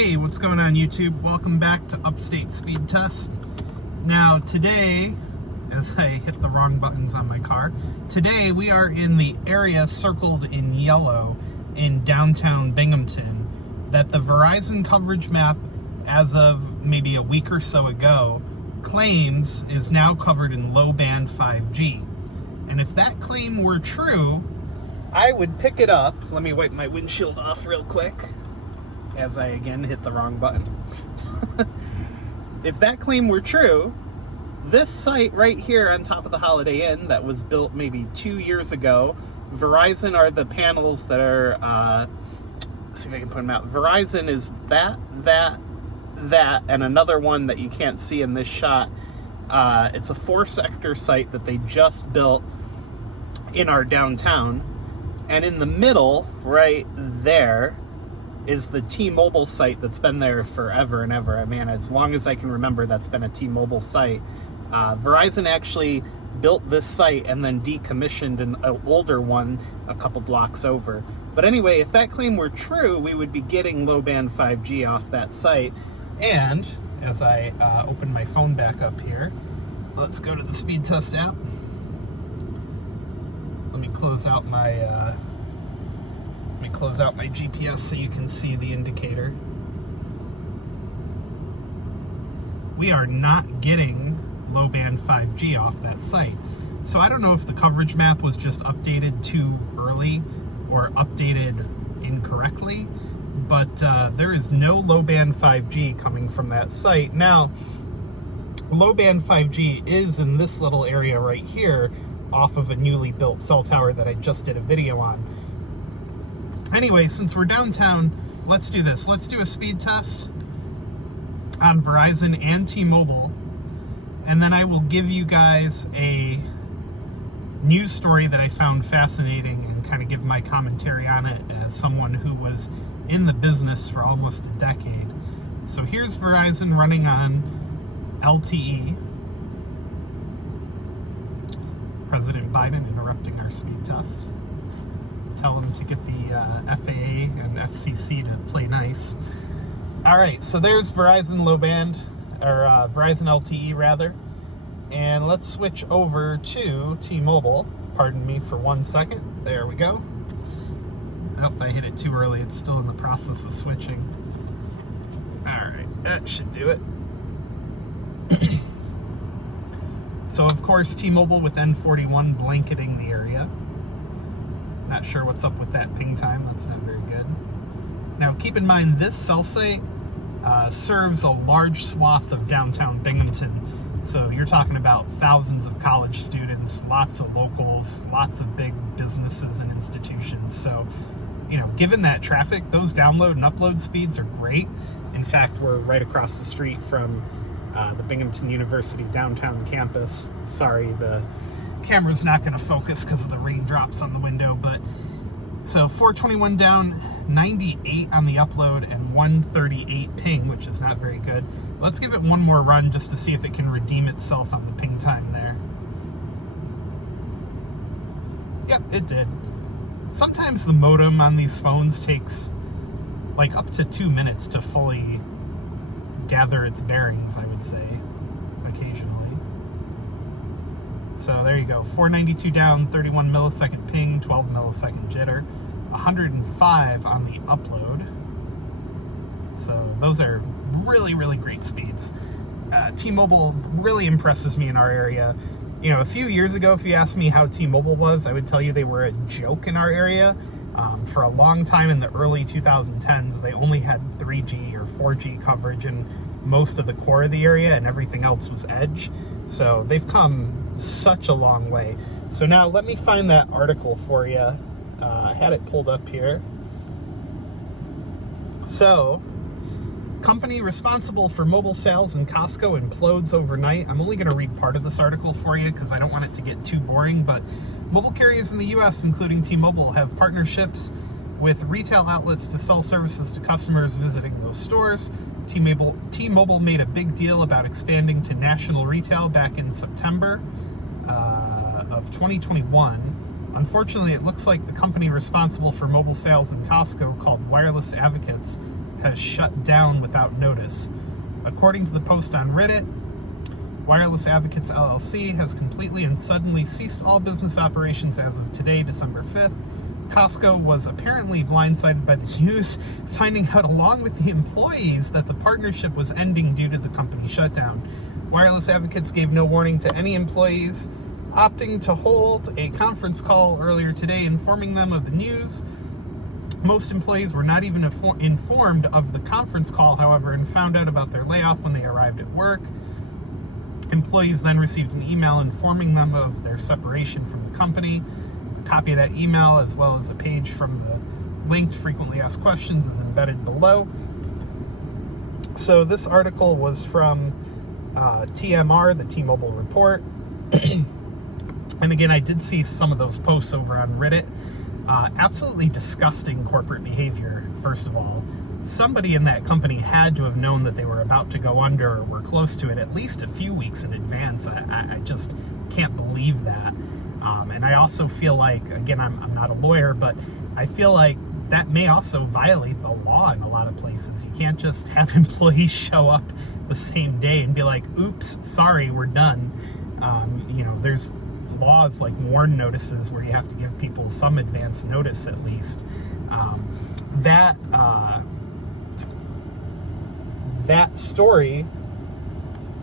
Hey, what's going on YouTube? Welcome back to Upstate Speed Test. Now today, as I hit the wrong buttons on my car, today we are in the area circled in yellow in downtown Binghamton that the Verizon coverage map, as of maybe a week or so ago, claims is now covered in low band 5G. And if that claim were true, I would pick it up. Let me wipe my windshield off real quick as I again hit the wrong button. If that claim were true, this site right here on top of the Holiday Inn that was built maybe 2 years ago, Verizon are the panels that are, let's see if I can put them out. Verizon is that, and another one that you can't see in this shot. It's a 4-sector site that they just built in our downtown. And in the middle, right there, is the T-Mobile site that's been there forever and ever. I mean, as long as I can remember, that's been a T-Mobile site. Verizon actually built this site and then decommissioned an older one a couple blocks over. But anyway, if that claim were true, we would be getting low-band 5G off that site. And as I open my phone back up here, let's go to the Speed Test app. Let me close out my GPS so you can see the indicator. We are not getting low band 5G off that site. So I don't know if the coverage map was just updated too early or updated incorrectly, but there is no low band 5G coming from that site. Now, low band 5G is in this little area right here off of a newly built cell tower that I just did a video on. Anyway, since we're downtown, let's do this. Let's do a speed test on Verizon and T-Mobile, and then I will give you guys a news story that I found fascinating and kind of give my commentary on it as someone who was in the business for almost a decade. So here's Verizon running on LTE. President Biden interrupting our speed test. Tell them to get the FAA and FCC to play nice. All right, so there's Verizon low band, or Verizon LTE rather. And let's switch over to T-Mobile. Pardon me for 1 second. There we go. Oh, I hit it too early. It's still in the process of switching. All right, that should do it. So of course, T-Mobile with N41 blanketing the area. Not sure what's up with that ping time. That's not very good. Now keep in mind, this cell site serves a large swath of downtown Binghamton. So you're talking about thousands of college students, lots of locals, lots of big businesses and institutions. So, you know, given that traffic, those download and upload speeds are great. In fact, we're right across the street from the Binghamton University downtown campus. Sorry, the camera's not going to focus because of the raindrops on the window, but so 421 down, 98 on the upload, and 138 ping, which is not very good. Let's give it one more run just to see if it can redeem itself on the ping time there. Yep, it did. Sometimes the modem on these phones takes like up to 2 minutes to fully gather its bearings, I would say, occasionally. So there you go, 492 down, 31 millisecond ping, 12 millisecond jitter, 105 on the upload. So those are really, really great speeds. T-Mobile really impresses me in our area. You know, a few years ago, if you asked me how T-Mobile was, I would tell you they were a joke in our area. For a long time in the early 2010s, they only had 3G or 4G coverage in most of the core of the area, and everything else was edge. So they've come such a long way. So now let me find that article for you. I had it pulled up here. So, company responsible for mobile sales in Costco implodes overnight. I'm only going to read part of this article for you because I don't want it to get too boring, but mobile carriers in the U.S., including T-Mobile, have partnerships with retail outlets to sell services to customers visiting those stores. T-Mobile made a big deal about expanding to national retail back in September of 2021. Unfortunately, it looks like the company responsible for mobile sales in Costco, called Wireless Advocates, has shut down without notice. According to the post on Reddit, Wireless Advocates LLC has completely and suddenly ceased all business operations as of today, December 5th. Costco was apparently blindsided by the news, finding out along with the employees that the partnership was ending due to the company shutdown. Wireless Advocates gave no warning to any employees, opting to hold a conference call earlier today informing them of the news. Most employees were not even informed of the conference call, however, and found out about their layoff when they arrived at work. Employees then received an email informing them of their separation from the company. A copy of that email, as well as a page from the linked frequently asked questions, is embedded below. So this article was from TMR, the T-Mobile Report. And again, I did see some of those posts over on Reddit. Absolutely disgusting corporate behavior, first of all. Somebody in that company had to have known that they were about to go under or were close to it at least a few weeks in advance. I just can't believe that. And I also feel like, again, I'm not a lawyer, but I feel like that may also violate the law in a lot of places. You can't just have employees show up the same day and be like, oops, sorry, we're done. There's laws like warn notices where you have to give people some advance notice at least. That story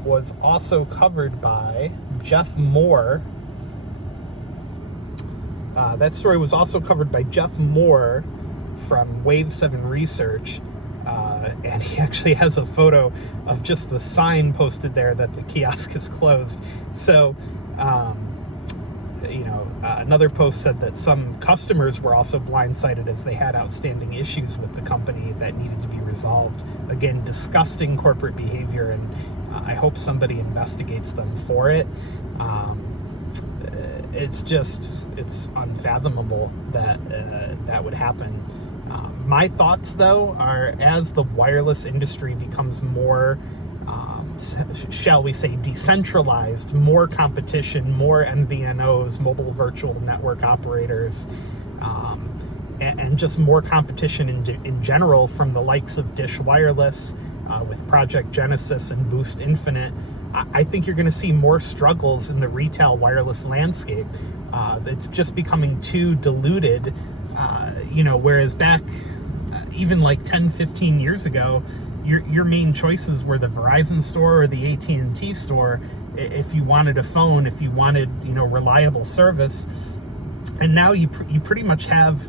was also covered by Jeff Moore. From Wave 7 Research. And he actually has a photo of just the sign posted there that the kiosk is closed. So, another post said that some customers were also blindsided as they had outstanding issues with the company that needed to be resolved. Again, disgusting corporate behavior, and I hope somebody investigates them for it. It's unfathomable that that would happen. My thoughts, though, are as the wireless industry becomes more, shall we say, decentralized, more competition, more MVNOs, mobile virtual network operators, and just more competition in general from the likes of Dish Wireless with Project Genesis and Boost Infinite, I think you're going to see more struggles in the retail wireless landscape. It's just becoming too diluted, whereas back even like 10, 15 years ago, your main choices were the Verizon store or the AT&T store if you wanted a phone, if you wanted, reliable service. And now you pretty much have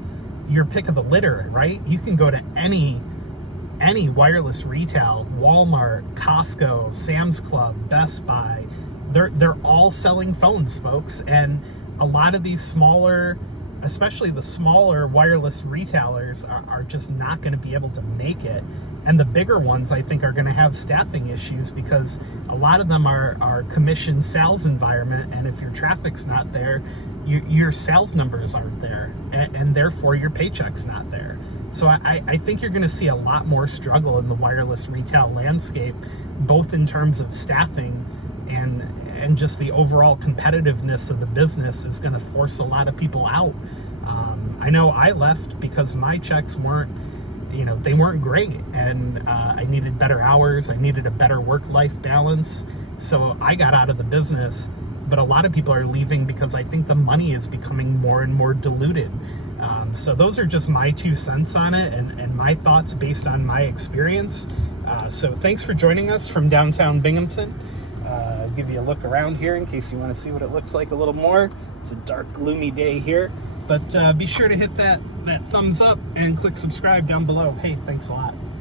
your pick of the litter, right? You can go to any wireless retail, Walmart, Costco, Sam's Club, Best Buy. They're all selling phones, folks. And a lot of these smaller, especially the smaller wireless retailers, are just not going to be able to make it. And the bigger ones, I think, are going to have staffing issues because a lot of them are commission sales environment. And if your traffic's not there, your sales numbers aren't there. And therefore, your paycheck's not there. So I think you're going to see a lot more struggle in the wireless retail landscape, both in terms of staffing and just the overall competitiveness of the business is going to force a lot of people out. I know I left because my checks weren't, they weren't great, and I needed better hours. I needed a better work-life balance. So I got out of the business, but a lot of people are leaving because I think the money is becoming more and more diluted. So those are just my 2 cents on it and my thoughts based on my experience. So thanks for joining us from downtown Binghamton. I'll give you a look around here in case you want to see what it looks like a little more. It's a dark, gloomy day here. But be sure to hit that thumbs up and click subscribe down below. Hey, thanks a lot.